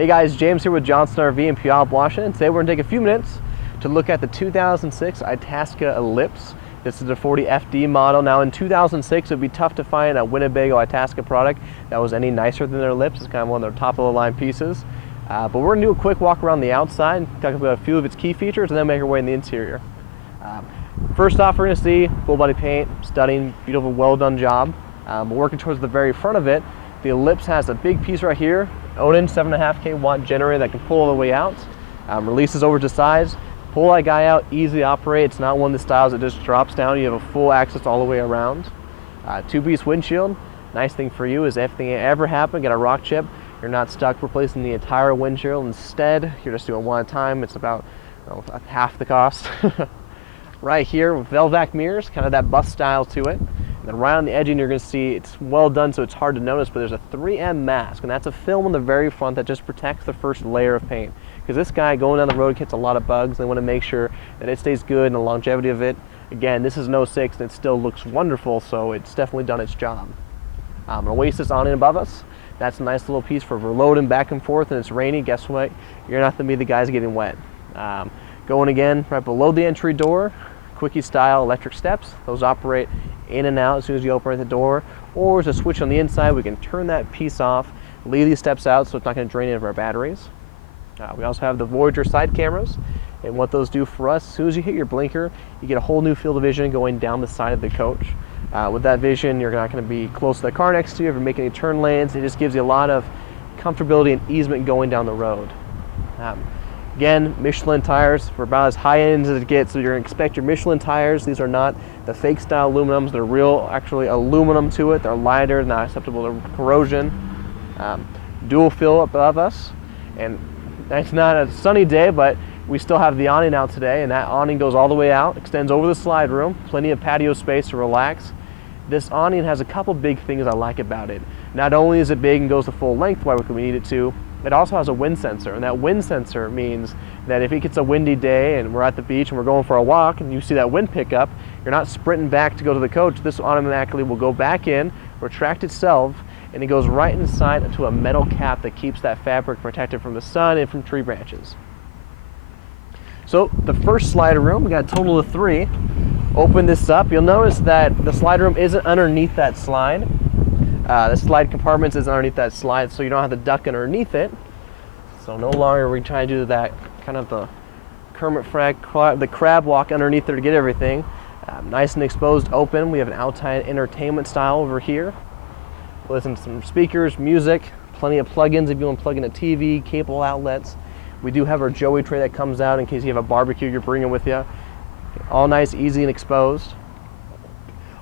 Hey guys, James here with Johnson RV in Puyallup, Washington. Today we're going to take a few minutes to look at the 2006 Itasca Ellipse. This is a 40 FD model. Now in 2006 it would be tough to find a Winnebago Itasca product that was any nicer than their Ellipse. It's kind of one of their top of the line pieces. But we're going to do a quick walk around the outside, talk about a few of its key features, and then make our way in the interior. First off, we're going to see full body paint, stunning, beautiful, well done job. But working towards the very front of it, the Ellipse has a big piece right here, Odin 7.5 kW generator that can pull all the way out, releases over to sides, pull that guy out, easy to operate. It's not one of the styles that just drops down. You have a full access all the way around. Two-piece windshield. Nice thing for you is if anything ever happened, get a rock chip, you're not stuck replacing the entire windshield. Instead, you're just doing one at a time. It's about half the cost. Right here with Velvac mirrors, kind of that bus style to it. And then right on the edging, you're going to see it's well done, so it's hard to notice, but there's a 3M mask, and that's a film on the very front that just protects the first layer of paint. Because this guy going down the road gets a lot of bugs. They want to make sure that it stays good and the longevity of it. Again, this is an 06 and it still looks wonderful, so it's definitely done its job. An Oasis awning above us. That's a nice little piece for reloading back and forth, and it's rainy. Guess what? You're not going to be the guys getting wet. Going again right below the entry door, quickie style electric steps. Those operate in and out as soon as you open the door, or there's a switch on the inside. We can turn that piece off, leave these steps out so it's not going to drain any of our batteries. We also have the Voyager side cameras, and what those do for us, as soon as you hit your blinker, you get a whole new field of vision going down the side of the coach. With that vision, you're not going to be close to the car next to you if you're making any turn lanes. It just gives you a lot of comfortability and easement going down the road. Again, Michelin tires for about as high end as it gets, so you're going to expect your Michelin tires. These are not the fake style aluminums. They're real, actually aluminum to it. They're lighter, not susceptible to corrosion. Dual fill above us, and it's not a sunny day, but we still have the awning out today, and that awning goes all the way out, extends over the slide room, plenty of patio space to relax. This awning has a couple big things I like about it. Not only is it big and goes the full length while we need it to, it also has a wind sensor, and that wind sensor means that if it gets a windy day and we're at the beach and we're going for a walk and you see that wind pick up, you're not sprinting back to go to the coach. This automatically will go back in, retract itself, and it goes right inside into a metal cap that keeps that fabric protected from the sun and from tree branches. So the first slider room, we got a total of 3. Open this up, you'll notice that the slider room isn't underneath that slide. The slide compartments is underneath that slide, so you don't have to duck underneath it. So no longer are we trying to do that kind of the Kermit the crab walk underneath there to get everything. Nice and exposed open. We have an outside entertainment style over here. Listen to some speakers, music, plenty of plugins if you want to plug in a TV, cable outlets. We do have our Joey tray that comes out in case you have a barbecue you're bringing with you. All nice, easy, and exposed.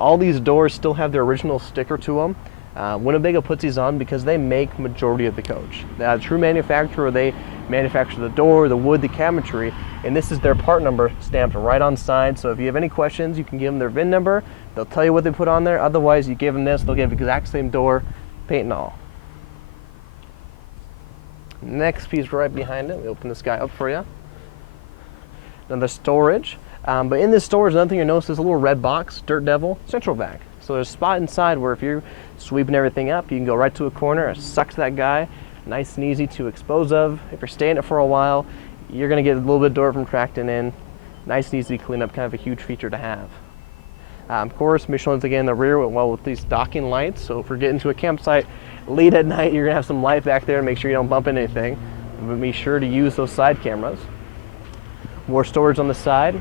All these doors still have their original sticker to them. Winnebago puts these on because they make majority of the coach. The true manufacturer, they manufacture the door, the wood, the cabinetry, and this is their part number stamped right on side. So if you have any questions, you can give them their VIN number. They'll tell you what they put on there. Otherwise, you give them this, they'll give the exact same door, paint and all. Next piece right behind it, we open this guy up for you. Another storage. But in this storage, another thing you'll notice is a little red box, Dirt Devil, Central Vac. So there's a spot inside where if you're sweeping everything up, you can go right to a corner and suck to that guy. Nice and easy to expose of. If you're staying it for a while, you're going to get a little bit of dirt from tracting in. Nice and easy to clean up, kind of a huge feature to have. Of course, Michelin's again in the rear with these docking lights. So if we're getting to a campsite late at night, you're going to have some light back there to make sure you don't bump into anything. But be sure to use those side cameras. More storage on the side.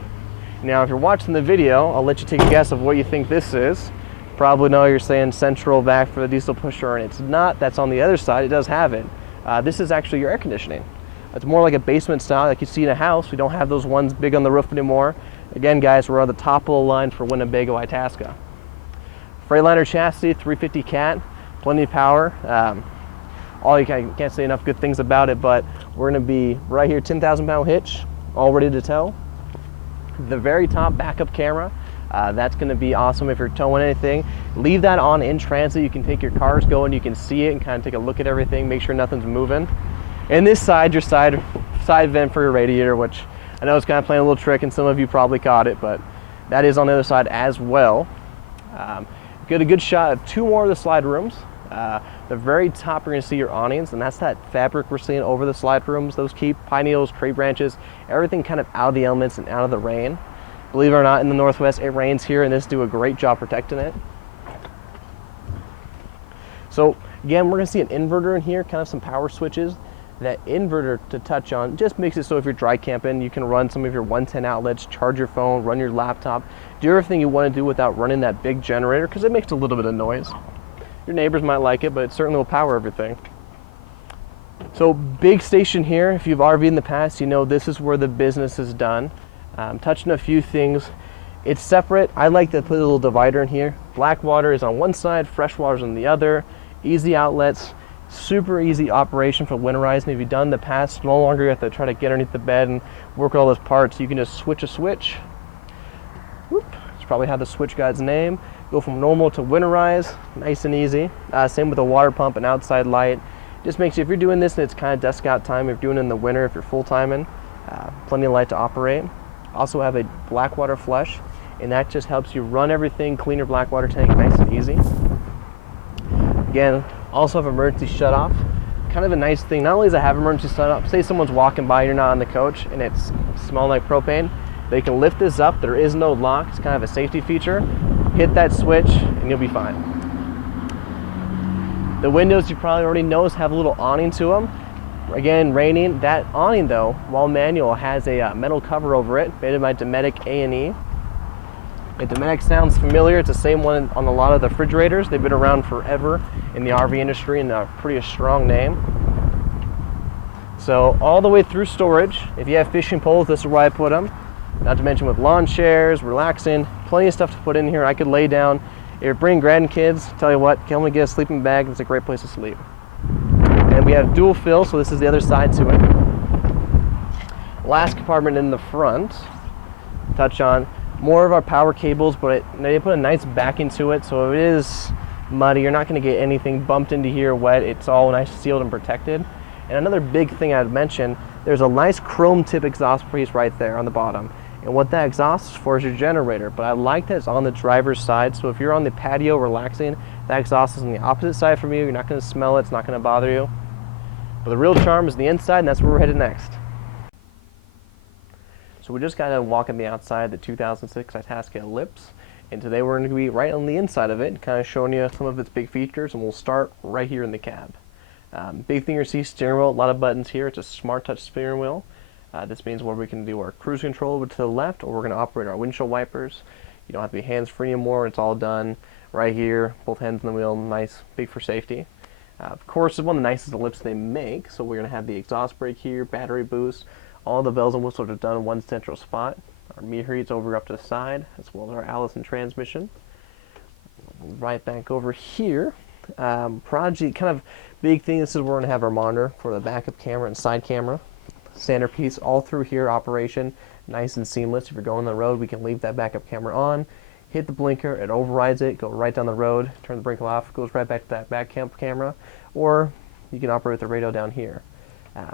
Now, if you're watching the video, I'll let you take a guess of what you think this is. Probably know you're saying Central Vac for the diesel pusher, and it's not. That's on the other side. It does have it. This is actually your air conditioning. It's more like a basement style like you see in a house. We don't have those ones big on the roof anymore. Again, guys, we're on the top of the line for Winnebago Itasca. Freightliner chassis, 350 cat, plenty of power. I can't say enough good things about it, but we're going to be right here, 10,000 pound hitch, all ready to tow. The very top backup camera. That's going to be awesome if you're towing anything. Leave that on in transit. You can take your cars going, you can see it and kind of take a look at everything, make sure nothing's moving. And this side, your side vent for your radiator, which I know it's kind of playing a little trick and some of you probably caught it, but that is on the other side as well. Get a good shot of 2 more of the slide rooms. The very top you're going to see your awnings, and that's that fabric we're seeing over the slide rooms. Those keep pine needles, tree branches, everything kind of out of the elements and out of the rain. Believe it or not, in the Northwest, it rains here, and this do a great job protecting it. So again, we're going to see an inverter in here, kind of some power switches. That inverter, to touch on, just makes it so if you're dry camping, you can run some of your 110 outlets, charge your phone, run your laptop, do everything you want to do without running that big generator, because it makes a little bit of noise. Your neighbors might like it, but it certainly will power everything. So big station here. If you've RV'd in the past, you know this is where the business is done. Touching a few things. It's separate. I like to put a little divider in here. Black water is on one side, fresh water is on the other. Easy outlets. Super easy operation for winterizing. If you've done in the past, no longer you have to try to get underneath the bed and work all those parts. You can just switch a switch. Whoop. That's probably how the switch guide's name. Go from normal to winterize. Nice and easy. Same with the water pump and outside light. Just makes you, if you're doing this and it's kind of dusk out time, if you're doing it in the winter, if you're full timing, plenty of light to operate. Also have a black water flush, and that just helps you run everything, clean your black water tank nice and easy. Again, also have emergency shut off. Kind of a nice thing, not only does it have emergency shut off, say someone's walking by, you're not on the coach, and it's smelling like propane, they can lift this up, there is no lock, it's kind of a safety feature. Hit that switch, and you'll be fine. The windows, you probably already noticed, have a little awning to them. Again, raining. That awning, though, while manual, has a metal cover over it, made by Dometic A&E. The Dometic sounds familiar. It's the same one on a lot of the refrigerators. They've been around forever in the RV industry and a pretty strong name. So all the way through storage. If you have fishing poles, this is where I put them. Not to mention with lawn chairs, relaxing, plenty of stuff to put in here. I could lay down. If you're bringing grandkids, tell you what, can only get a sleeping bag. It's a great place to sleep. And we have dual fill, so this is the other side to it. Last compartment in the front, touch on more of our power cables, but they put a nice backing to it, so if it is muddy, you're not going to get anything bumped into here wet. It's all nice sealed and protected. And another big thing I'd mention, there's a nice chrome tip exhaust piece right there on the bottom. And what that exhaust is for is your generator, but I like that it's on the driver's side, so if you're on the patio relaxing, that exhaust is on the opposite side from you. You're not going to smell it, it's not going to bother you. But the real charm is the inside, and that's where we're headed next. So we just got done walking the outside, the 2006 Itasca Ellipse, and today we're going to be right on the inside of it, kind of showing you some of its big features, and we'll start right here in the cab. Big thing you see, steering wheel, a lot of buttons here. It's a smart touch steering wheel. This means where we can do our cruise control over to the left, or we're going to operate our windshield wipers. You don't have to be hands-free anymore. It's all done right here, both hands on the wheel, nice, big for safety. Of course, it's one of the nicest Ellipse they make, so we're going to have the exhaust brake here, battery boost, all the bells and whistles are done in one central spot. Our mirror heat's over up to the side, as well as our Allison transmission. Right back over here. Prodigy, kind of big thing, this is where we're going to have our monitor for the backup camera and side camera. Centerpiece all through here, operation, nice and seamless. If you're going on the road, we can leave that backup camera on, hit the blinker, it overrides it, go right down the road, turn the blinker off, goes right back to that back camera, or you can operate the radio down here.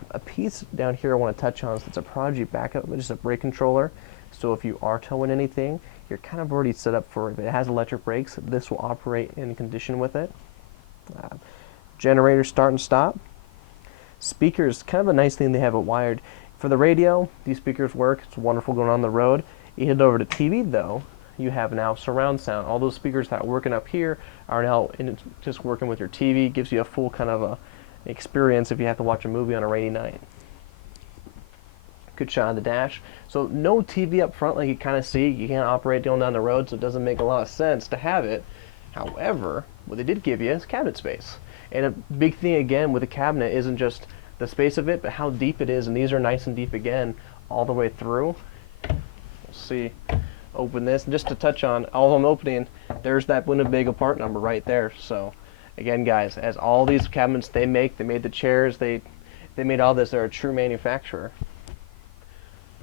A piece down here I want to touch on is it's a Prodigy backup, just a brake controller. So if you are towing anything, you're kind of already set up for, if it has electric brakes, this will operate in condition with it. Generator start and stop. Speakers, kind of a nice thing they have it wired. For the radio, these speakers work. It's wonderful going on the road. You head over to TV though, you have now surround sound. All those speakers that are working up here are now just working with your TV. Gives you a full kind of a experience if you have to watch a movie on a rainy night. Good shot of the dash. So no TV up front like you kind of see. You can't operate going down the road, so it doesn't make a lot of sense to have it. However, what they did give you is cabinet space. And a big thing again with a cabinet isn't just the space of it, but how deep it is. And these are nice and deep again all the way through. We'll see. Open this, and just to touch on all I'm opening, there's that Winnebago part number right there. So again, guys, as all these cabinets they made the chairs, they made all this. They're a true manufacturer.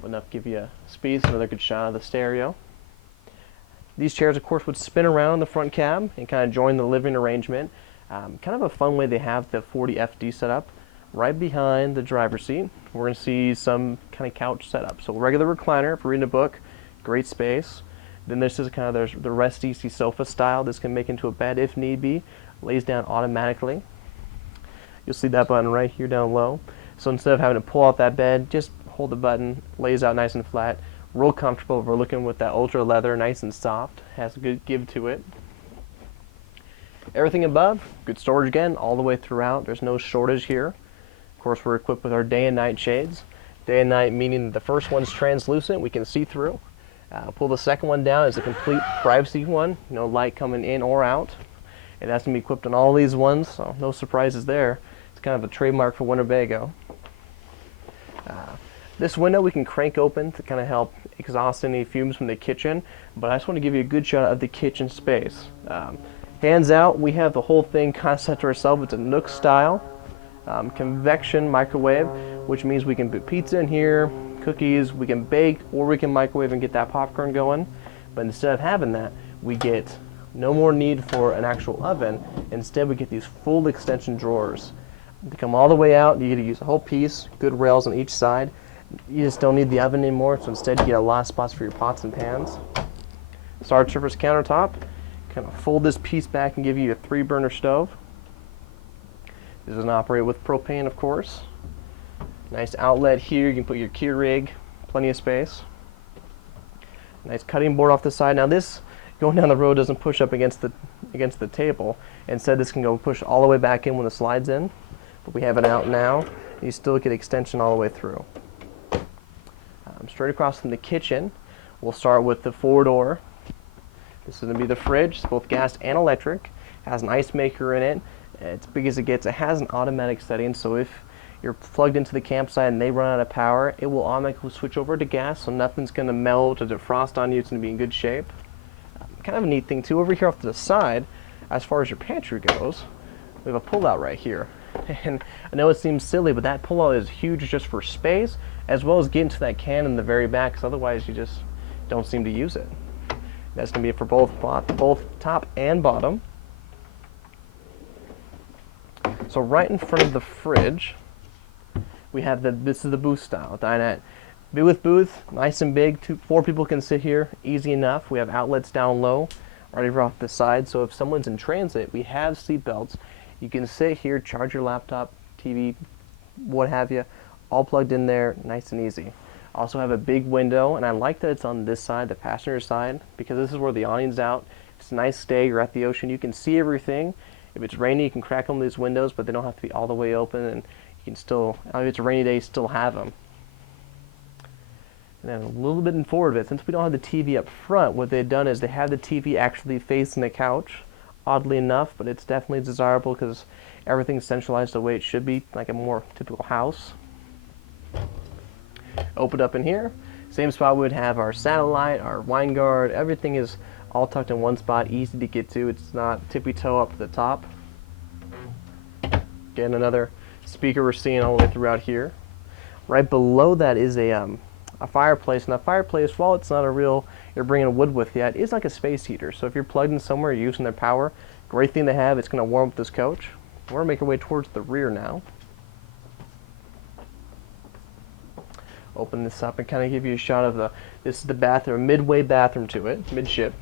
Enough give you a speed. Another good shot of the stereo. These chairs, of course, would spin around the front cab and kind of join the living arrangement. Kind of a fun way they have the 40 FD set up. Right behind the driver's seat, we're going to see some kind of couch setup. So regular recliner for reading a book, great space. Then this is kind of the rest easy sofa style. This can make into a bed if need be. Lays down automatically. You'll see that button right here down low. So instead of having to pull out that bed, just hold the button, lays out nice and flat, real comfortable. We're looking with that ultra leather, nice and soft, has a good give to it. Everything above, good storage again, all the way throughout. There's no shortage here. Of course, we're equipped with our day and night shades. Day and night meaning the first one's translucent, we can see through. Pull the second one down, it's a complete privacy one, no light coming in or out. And that's going to be equipped on all these ones, so no surprises there. It's kind of a trademark for Winnebago. This window we can crank open to kind of help exhaust any fumes from the kitchen, but I just want to give you a good shot of the kitchen space. Hands out, we have the whole thing kind of set to ourselves. It's a Nook style convection microwave, which means we can put pizza in here, cookies, we can bake, or we can microwave and get that popcorn going. But instead of having that, we get no more need for an actual oven. Instead, we get these full extension drawers. They come all the way out. You get to use a whole piece, good rails on each side. You just don't need the oven anymore, so instead you get a lot of spots for your pots and pans. Starch surface countertop. Kind of fold this piece back and give you a 3-burner stove. This doesn't operate with propane, of course. Nice outlet here. You can put your Keurig, plenty of space. Nice cutting board off the side. Now this, going down the road, doesn't push up against the table. Instead, this can go push all the way back in when it slides in. But we have it out now. You still get extension all the way through. Straight across from the kitchen, we'll start with the 4-door. This is going to be the fridge. It's both gas and electric. It has an ice maker in it. It's big as it gets. It has an automatic setting, so if you're plugged into the campsite and they run out of power, it will automatically switch over to gas, so nothing's going to melt or defrost on you. It's going to be in good shape. Kind of a neat thing too, over here off to the side, as far as your pantry goes, we have a pull-out right here. And I know it seems silly, but that pull-out is huge just for space, as well as getting to that can in the very back, because otherwise you just don't seem to use it. That's going to be it for both top and bottom. So right in front of the fridge, we have this is the booth style dinette. With booth, nice and big. 4 people can sit here, easy enough. We have outlets down low, right over off the side. So if someone's in transit, we have seat belts. You can sit here, charge your laptop, TV, what have you, all plugged in there, nice and easy. Also have a big window, and I like that it's on this side, the passenger side, because this is where the awning's out. It's a nice day, you're at the ocean, you can see everything. If it's rainy, you can crack open these windows, but they don't have to be all the way open, and you can still, if it's a rainy day, still have them. And then a little bit in forward of it, since we don't have the TV up front, what they've done is they have the TV actually facing the couch, oddly enough, but it's definitely desirable because everything's centralized the way it should be, like a more typical house. Open up in here, same spot we would have our satellite, our wine guard, everything is all tucked in one spot, easy to get to. It's not tippy-toe up to the top. Again, another speaker we're seeing all the way throughout here. Right below that is a fireplace. And the fireplace, while it's not a real, you're bringing wood with you, it is like a space heater. So if you're plugged in somewhere, you're using their power, great thing to have. It's going to warm up this coach. We're going to make our way towards the rear now. Open this up and kind of give you a shot of this is the bathroom, midway bathroom to it, midship.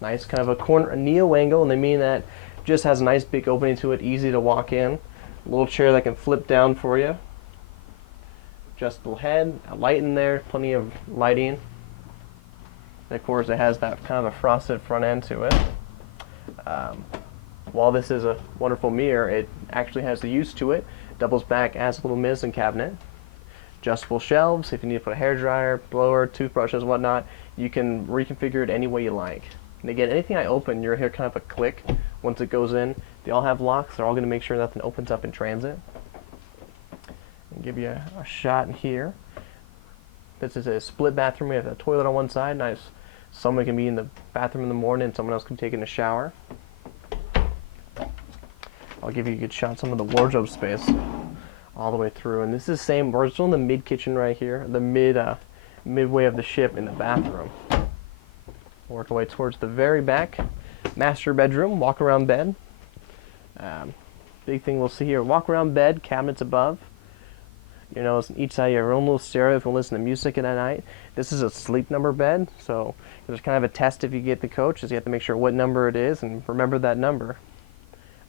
Nice kind of a neo angle, and they mean that just has a nice big opening to it, easy to walk in. A little chair that can flip down for you. Adjustable head, a light in there, plenty of lighting. And of course it has that kind of a frosted front end to it. While this is a wonderful mirror, it actually has the use to it. Doubles back as a little medicine cabinet. Adjustable shelves, if you need to put a hairdryer, blower, toothbrushes, whatnot, you can reconfigure it any way you like. And again, anything I open, you'll hear kind of a click once it goes in. They all have locks. They're all going to make sure nothing opens up in transit. And give you a shot here. This is a split bathroom. We have a toilet on one side. Nice. Someone can be in the bathroom in the morning and someone else can take in a shower. I'll give you a good shot of some of the wardrobe space all the way through. And this is the same. We're still in the mid kitchen right here, the midway of the ship in the bathroom. Work our way towards the very back. Master bedroom, walk around bed. Big thing we'll see here, walk around bed, cabinets above. You know, each side you have your own little stereo if you listen to music at night. This is a sleep number bed, so there's kind of a test if you get the coach, is you have to make sure what number it is and remember that number.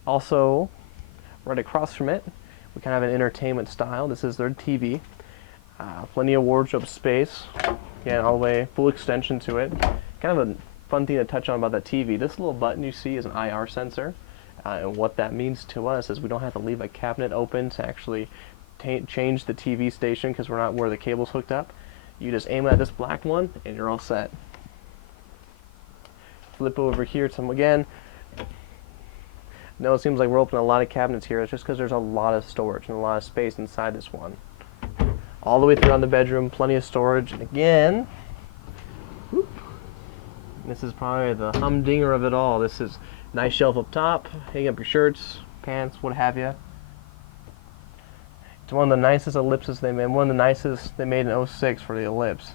Also, right across from it, we kind of have an entertainment style. This is their TV. Plenty of wardrobe space. Again, all the way, full extension to it. Kind of a fun thing to touch on about that TV. This little button you see is an IR sensor. And what that means to us is we don't have to leave a cabinet open to actually change the TV station because we're not where the cable's hooked up. You just aim at this black one and you're all set. Flip over here to them again. No, it seems like we're opening a lot of cabinets here. It's just because there's a lot of storage and a lot of space inside this one. All the way throughout the bedroom, plenty of storage. And again, whoop, this is probably the humdinger of it all. This is nice shelf up top, hang up your shirts, pants, what have you. It's one of the nicest ellipses they made. One of the nicest they made in 06 for the Ellipse.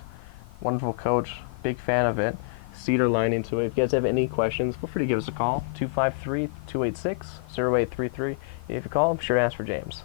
Wonderful coach, big fan of it. Cedar lining to it. If you guys have any questions, feel free to give us a call. 253-286-0833. If you call, be sure to ask for James.